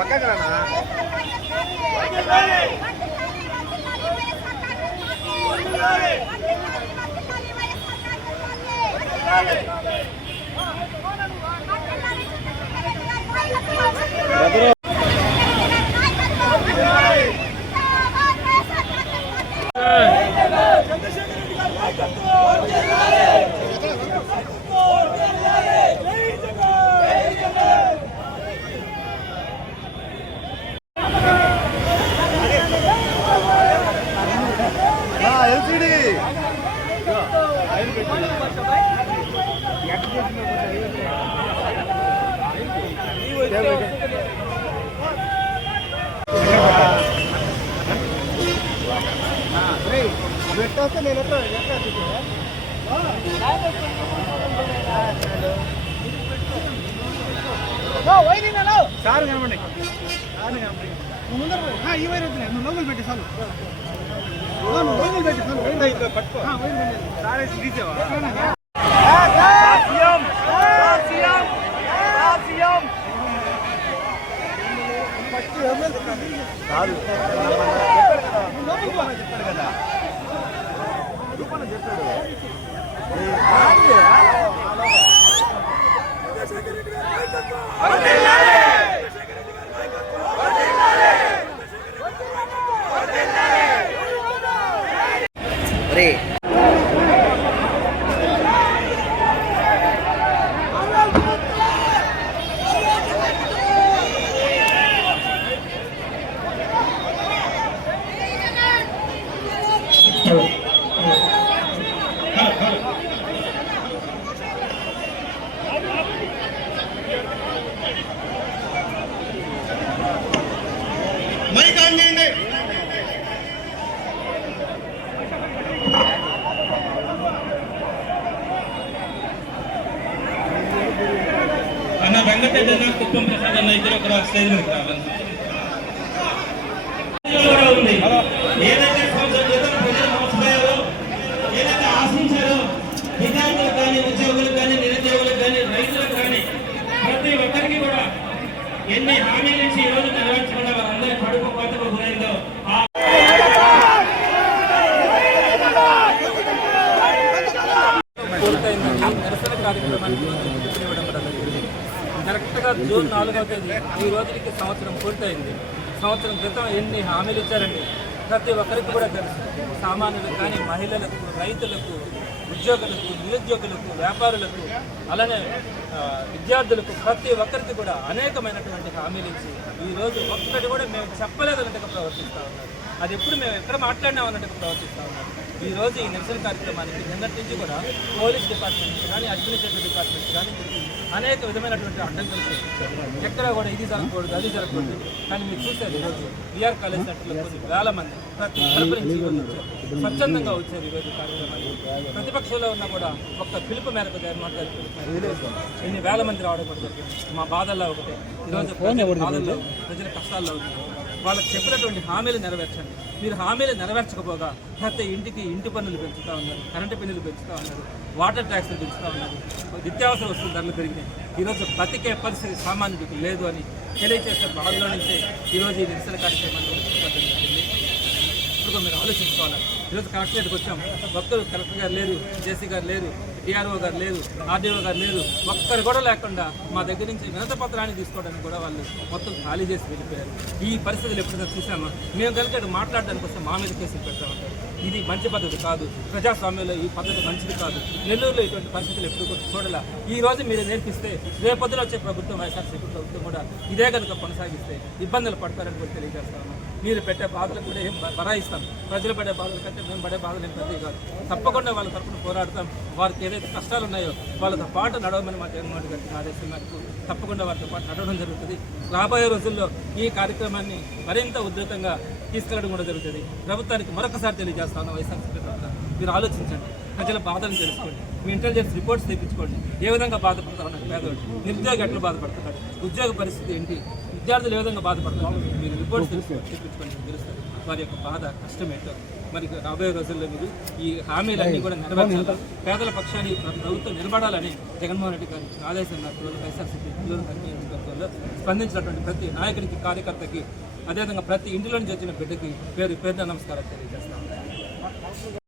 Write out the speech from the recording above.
పక్కన సార్ కనపండి ముందర ఈ వైరు నువ్వు లోపల పెట్టి చాలు లోపల పెట్టి చాలు పట్టుకో సార్ తీసేవా చెప్పాడు కదా చెప్పాడు అన్న వెంకటరెడ్డి కుప్పం ప్రసాద్ అన్న ఇద్దరు ఒక స్టేజ్ మీదకి రావాలి. ఏదైతే సంవత్సరం క్రితం ప్రజలు మోసపోయారో, ఏదైతే ఆశించారో, విద్యార్థులకు కానీ, ఉద్యోగులకు కానీ, నిరుద్యోగులకు కానీ, రైతులకు కానీ ప్రతి ఒక్కరికి కూడా ఎన్ని హామీలు ఇచ్చి ఈ రోజు నెరవేర్చకుండా వారందరి కడుపు కోతకు గురైందో నిరసన కార్యక్రమానికి కరెక్ట్గా జూన్ 4వ తేదీ ఈ రోజుకి సంవత్సరం పూర్తయింది. సంవత్సరం క్రితం ఎన్ని హామీలు ఇచ్చారండి ప్రతి ఒక్కరికి కూడా తెలుసు. సామాన్యులకు కానీ, మహిళలకు, రైతులకు, ఉద్యోగులకు, నిరుద్యోగులకు, వ్యాపారులకు, అలానే విద్యార్థులకు ప్రతి ఒక్కరికి కూడా అనేకమైనటువంటి హామీలు ఇచ్చి ఈరోజు ఒక్కటి కూడా మేము చెప్పలేదన్నట్టుగా ప్రవర్తిస్తూ ఉన్నారు. అది ఎప్పుడు మేము ఎక్కడ మాట్లాడినామన్నట్టుగా ప్రవర్తిస్తూ ఉన్నారు. ఈరోజు ఈ నిరసన కార్యక్రమానికి నిన్నటి నుంచి కూడా పోలీస్ డిపార్ట్మెంట్ కానీ, అడ్మినిస్ట్రేటివ్ డిపార్ట్మెంట్ కానీ అనేక విధమైనటువంటి అడ్డంకులు సృష్టించారు. ఎక్కడ కూడా ఇది జరగకూడదు, అది జరగకూడదు. కానీ మీరు చూసారు ఈరోజు బీఆర్ కాలేజ్ సెంటర్లో కొన్ని వేల మంది ప్రతి తరపు నుంచి స్వచ్ఛందంగా వచ్చారు ఈరోజు కార్యక్రమానికి. ప్రతిపక్షంలో ఉన్నా కూడా ఒక్క పిలుపు మేరకు ఇన్ని వేల మంది రావడం కూడా జరిగింది. మా బాధల్లో ఒకటే ఈరోజు బాధల్లో ప్రజల కష్టాల్లో ఉంది. వాళ్ళకి చెప్పినటువంటి హామీలు నెరవేర్చండి. మీరు హామీలు నెరవేర్చకపోగా ప్రతి ఇంటికి ఇంటి పన్నులు పెంచుతూ ఉన్నారు, కరెంటు బిల్లులు పెంచుతూ ఉన్నారు, వాటర్ ట్యాక్స్లు పెంచుతూ ఉన్నారు, నిత్యావసర వస్తువుల ధరలు పెరిగినాయి. ఈరోజు బతికే పరిస్థితి సామాన్యుడికి లేదు అని తెలియజేసే బాధలో నుంచే ఈరోజు ఈ నిరసన కార్యక్రమాన్ని జరిగింది. ఇప్పుడు మీరు ఆలోచించుకోవాలి. ఈరోజు కలెక్టరేట్కి వచ్చాం, భక్తులు కలెక్టర్ గారు లేరు, జేసీ గారు లేరు, డిఆర్ఓ గారు లేరు, ఆర్డీఓ గారు లేరు, ఒక్కరు కూడా లేకుండా మా దగ్గర నుంచి వినతి పత్రాన్ని తీసుకోవడానికి కూడా వాళ్ళు మొత్తం ఖాళీ చేసి వెళ్ళిపోయారు. ఈ పరిస్థితులు ఎప్పుడైనా చూసామా? మేము కనుక ఇక్కడ మాట్లాడడానికి వస్తే మా మీద కేసులు పెడతామంటారు. ఇది మంచి పద్ధతి కాదు. ప్రజాస్వామ్యంలో ఈ పద్ధతి మంచిది కాదు. నెల్లూరులో ఇటువంటి పరిస్థితులు ఎప్పుడు కూడా చూడాల. ఈ రోజు మీరు నేర్పిస్తే రేపొద్దున వచ్చే ప్రభుత్వం, వైఎస్ఆర్సీపీ ప్రభుత్వం కూడా ఇదే కనుక కొనసాగిస్తే ఇబ్బందులు పడతారని కూడా తెలియజేస్తాను. మీరు పెట్టే బాధలకు కూడా ఏం బరాయిస్తాం. ప్రజలు పడే బాధల కంటే మేము పడే బాధలు ఏం పెద్దవి కాదు. తప్పకుండా వాళ్ళ తరఫున పోరాడతాం. వారికి ఏదైతే కష్టాలు ఉన్నాయో వాళ్ళతో పాటు నడవమని మా జగన్మోహన్ రెడ్డి గారికి ఆదేశం మేరకు తప్పకుండా వారితో పాటు నడవడం జరుగుతుంది. రాబోయే రోజుల్లో ఈ కార్యక్రమాన్ని మరింత ఉధృతంగా తీసుకెళ్లడం కూడా జరుగుతుంది. ప్రభుత్వానికి మరొకసారి తెలియజేస్తాను, వైఎస్ఆర్సీపీ తరఫున మీరు ఆలోచించండి, ప్రజల బాధలను తెలుసుకోండి, మీ ఇంటెలిజెన్స్ రిపోర్ట్స్ తెప్పించుకోండి. ఏ విధంగా బాధపడతారు పేదవాడు, నిరుద్యోగి ఎట్లా బాధపడుతున్నాడు, ఉద్యోగ పరిస్థితి ఏంటి, విద్యార్థులు ఏ విధంగా బాధపడుతున్నారు, మీరు రిపోర్ట్స్ తెప్పించుకొని తెలుస్తారు వారి యొక్క బాధ, కష్టం ఏంటో. మరి రాబోయే రోజుల్లో మీరు ఈ హామీలన్నీ కూడా నెరవేర్చాలి. పేదల పక్షాన్ని ప్రభుత్వం నిలబడాలని జగన్మోహన్ రెడ్డి గారి ఆదేశం మేరకు వైఎస్ఆర్సీపీ నియోజకవర్గంలో స్పందించినటువంటి ప్రతి నాయకుడికి, కార్యకర్తకి, అదేవిధంగా ప్రతి ఇంటిలో నుంచి వచ్చిన బిడ్డకి పేరు పేరున నమస్కారం తెలియజేస్తాను.